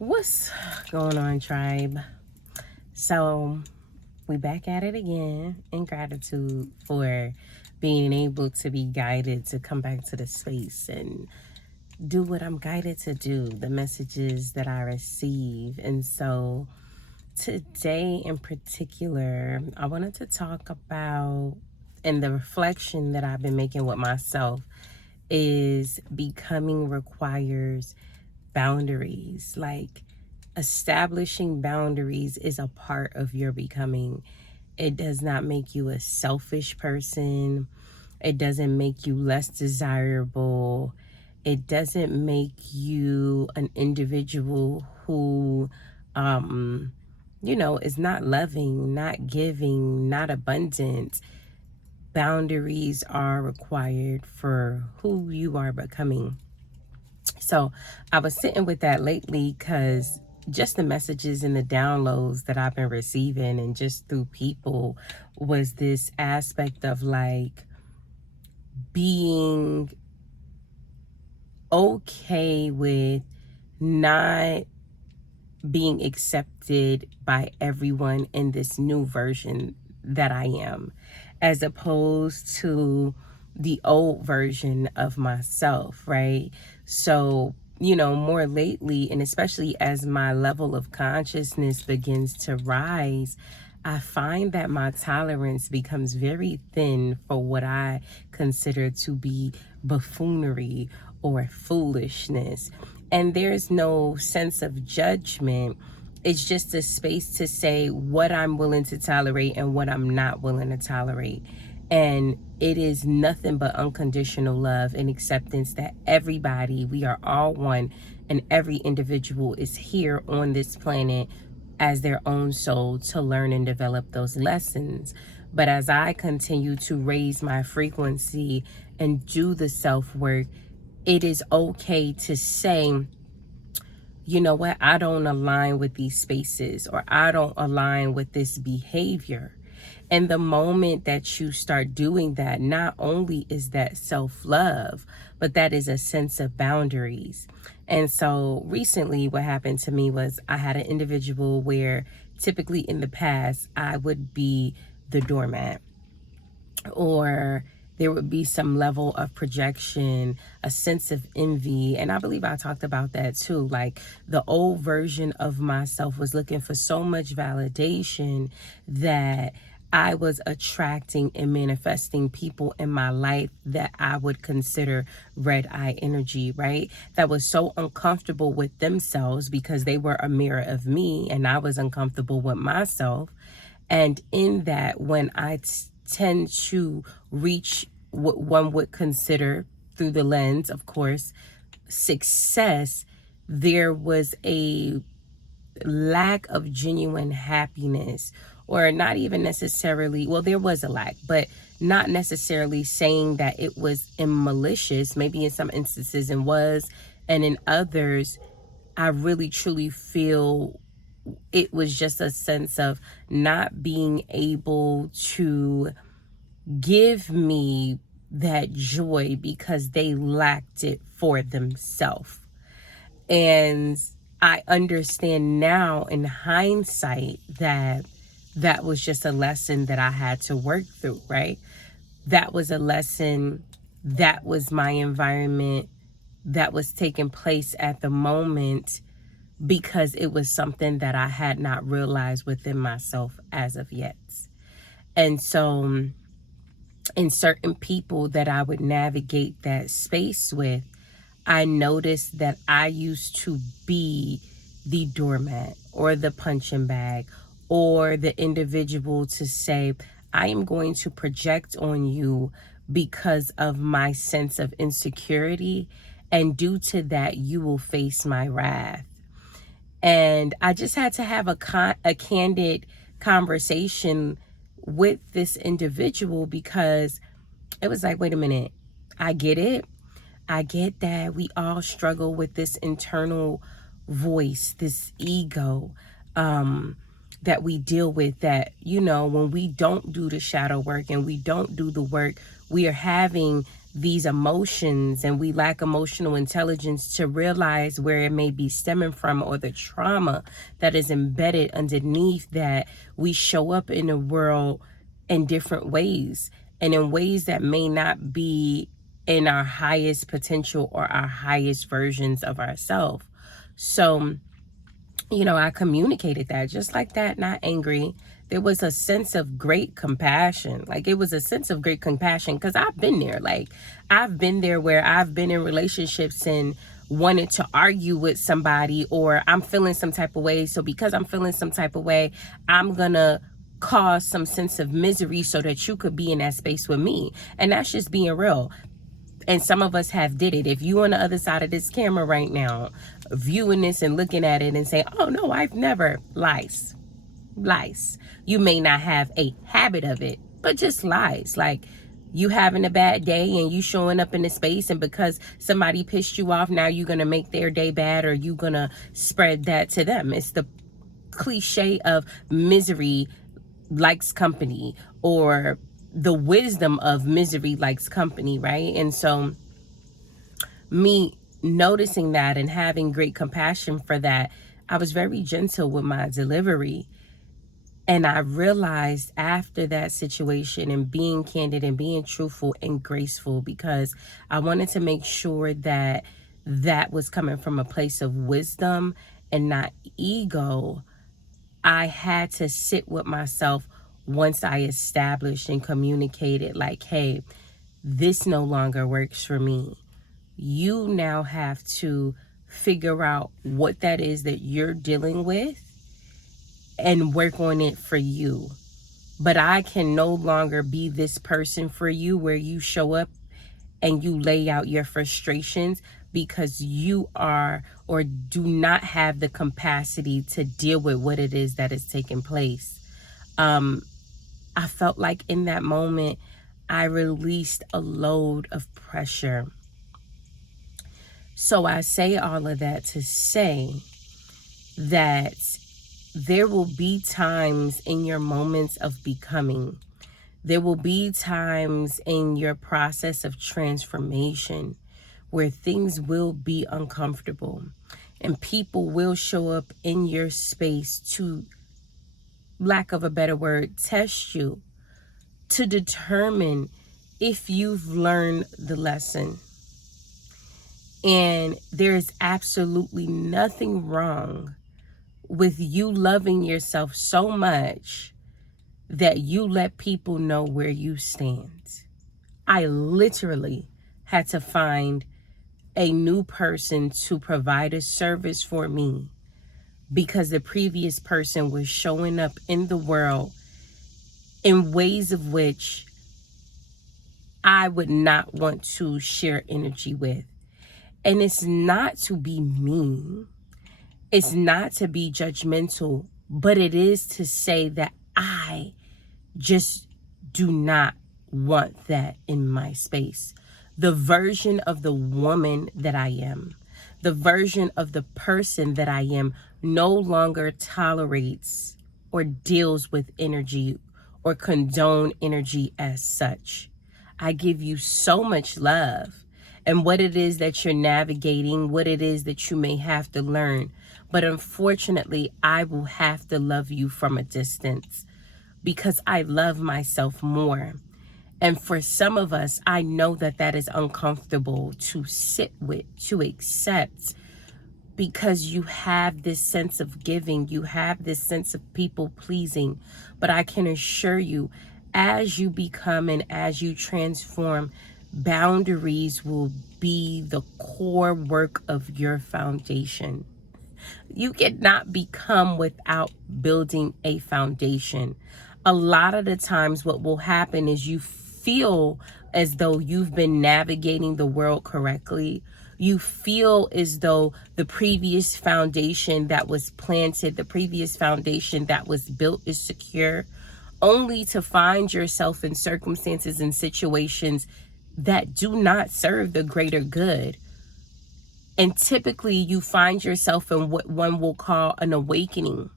What's going on, tribe? So, we back at it again in gratitude for being able to be guided to come back to the space and do what I'm guided to do, the messages that I receive. And so, today in particular, I wanted to talk about, and the reflection that I've been making with myself is becoming requires boundaries. Like, establishing boundaries is a part of your becoming. It does not make you a selfish person. It doesn't make you less desirable. It doesn't make you an individual who, is not loving, not giving, not abundant. Boundaries are required for who you are becoming. So I was sitting with that lately because just the messages and the downloads that I've been receiving and just through people was this aspect of like being okay with not being accepted by everyone in this new version that I am, as opposed to the old version of myself, right? So, more lately, and especially as my level of consciousness begins to rise, I find that my tolerance becomes very thin for what I consider to be buffoonery or foolishness. And there's no sense of judgment. It's just a space to say what I'm willing to tolerate and what I'm not willing to tolerate. And it is nothing but unconditional love and acceptance that everybody, we are all one, and every individual is here on this planet as their own soul to learn and develop those lessons. But as I continue to raise my frequency and do the self work, it is okay to say, you know what, I don't align with these spaces, or I don't align with this behavior. And the moment that you start doing that, not only is that self-love, but that is a sense of boundaries. And so recently what happened to me was I had an individual where typically in the past I would be the doormat, or there would be some level of projection, a sense of envy. And I believe I talked about that too. Like, the old version of myself was looking for so much validation that I was attracting and manifesting people in my life that I would consider red eye energy, right? That was so uncomfortable with themselves because they were a mirror of me and I was uncomfortable with myself. And in that, when I tend to reach what one would consider, through the lens, of course, success, there was a lack of genuine happiness, or not even necessarily, well, there was a lack, but not necessarily saying that it was malicious. Maybe in some instances it was, and in others, I really truly feel it was just a sense of not being able to give me that joy because they lacked it for themselves. And I understand now in hindsight that that was just a lesson that I had to work through, right? That was a lesson, that was my environment, that was taking place at the moment, because it was something that I had not realized within myself as of yet. And so in certain people that I would navigate that space with, I noticed that I used to be the doormat or the punching bag or the individual to say, I am going to project on you because of my sense of insecurity, and due to that, you will face my wrath. And I just had to have a candid conversation with this individual, because it was like, wait a minute, I get it. I get that we all struggle with this internal voice, this ego, that we deal with, that, when we don't do the shadow work and we don't do the work, we are having these emotions and we lack emotional intelligence to realize where it may be stemming from, or the trauma that is embedded underneath that, we show up in the world in different ways, and in ways that may not be in our highest potential or our highest versions of ourselves. So, I communicated that just like that, not angry. There was a sense of great compassion. Like, it was a sense of great compassion because I've been there. Like, I've been there where I've been in relationships and wanted to argue with somebody, or I'm feeling some type of way. So because I'm feeling some type of way, I'm going to cause some sense of misery so that you could be in that space with me. And that's just being real. And some of us have did it. If you on the other side of this camera right now, viewing this and looking at it and saying, oh no, I've never, lies. You may not have a habit of it, but just lies. Like, you having a bad day and you showing up in the space, and because somebody pissed you off, now you're going to make their day bad, or you're going to spread that to them. It's the cliche of misery likes company, or the wisdom of misery likes company, right? And so me noticing that and having great compassion for that, I was very gentle with my delivery. And I realized after that situation, and being candid and being truthful and graceful, because I wanted to make sure that that was coming from a place of wisdom and not ego, I had to sit with myself once I established and communicated, like, hey, this no longer works for me. You now have to figure out what that is that you're dealing with and work on it for you. But I can no longer be this person for you where you show up and you lay out your frustrations because you are or do not have the capacity to deal with what it is that is taking place. I felt like in that moment, I released a load of pressure. So I say all of that to say that there will be times in your moments of becoming. There will be times in your process of transformation where things will be uncomfortable and people will show up in your space to, lack of a better word, test you to determine if you've learned the lesson. And there is absolutely nothing wrong with you loving yourself so much that you let people know where you stand. I literally had to find a new person to provide a service for me because the previous person was showing up in the world in ways of which I would not want to share energy with. And it's not to be mean. It's not to be judgmental, but it is to say that I just do not want that in my space. The version of the woman that I am, the version of the person that I am, no longer tolerates or deals with energy or condone energy as such. I give you so much love and what it is that you're navigating, what it is that you may have to learn. But unfortunately, I will have to love you from a distance because I love myself more. And for some of us, I know that that is uncomfortable to sit with, to accept, because you have this sense of giving, you have this sense of people pleasing. But I can assure you, as you become and as you transform, boundaries will be the core work of your foundation. You cannot become without building a foundation. A lot of the times what will happen is you feel as though you've been navigating the world correctly. You feel as though the previous foundation that was planted, the previous foundation that was built is secure, only to find yourself in circumstances and situations that do not serve the greater good. And typically you find yourself in what one will call an awakening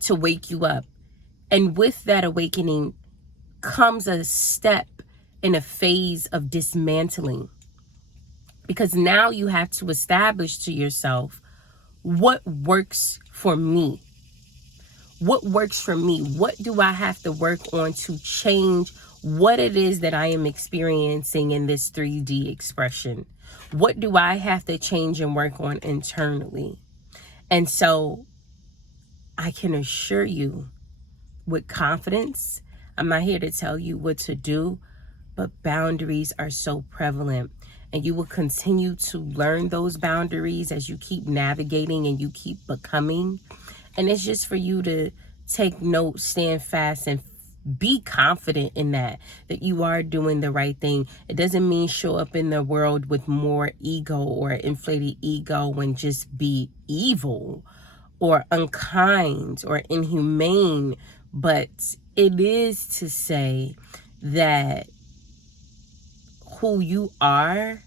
to wake you up. And with that awakening comes a step in a phase of dismantling, because now you have to establish to yourself what works for me. What works for me? What do I have to work on to change what it is that I am experiencing in this 3D expression? What do I have to change and work on internally? And so I can assure you with confidence, I'm not here to tell you what to do, but boundaries are so prevalent. And you will continue to learn those boundaries as you keep navigating and you keep becoming. And it's just for you to take note, stand fast, and be confident in that you are doing the right thing. It doesn't mean show up in the world with more ego or inflated ego and just be evil or unkind or inhumane. But it is to say that who you are,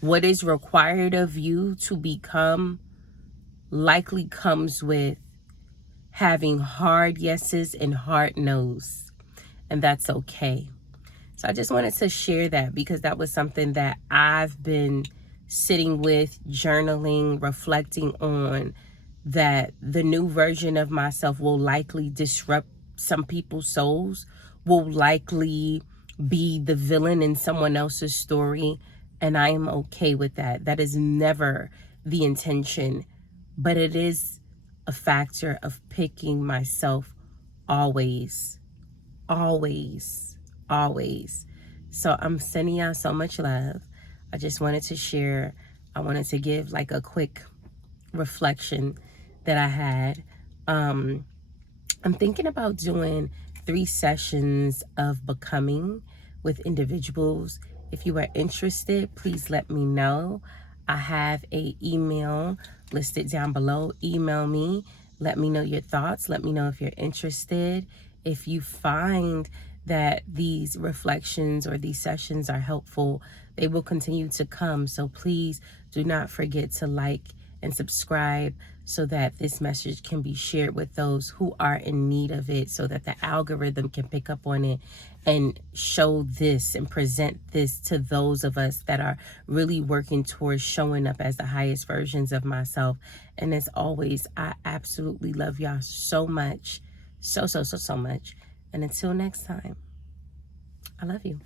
what is required of you to become, likely comes with having hard yeses and hard no's, and that's okay. So I just wanted to share that because that was something that I've been sitting with, journaling, reflecting on, that the new version of myself will likely disrupt some people's souls, will likely be the villain in someone else's story, and I am okay with that. That is never the intention, but it is a factor of picking myself always, always, always. So I'm sending y'all so much love. I just wanted to share. I wanted to give like a quick reflection that I had. I'm thinking about doing 3 sessions of becoming with individuals. If you are interested, please let me know. I have an email listed down below. Email me. Let me know your thoughts. Let me know if you're interested. If you find that these reflections or these sessions are helpful, they will continue to come. So please do not forget to like and subscribe so that this message can be shared with those who are in need of it, so that the algorithm can pick up on it and show this and present this to those of us that are really working towards showing up as the highest versions of myself. And as always, I absolutely love y'all so much. So much. And until next time, I love you.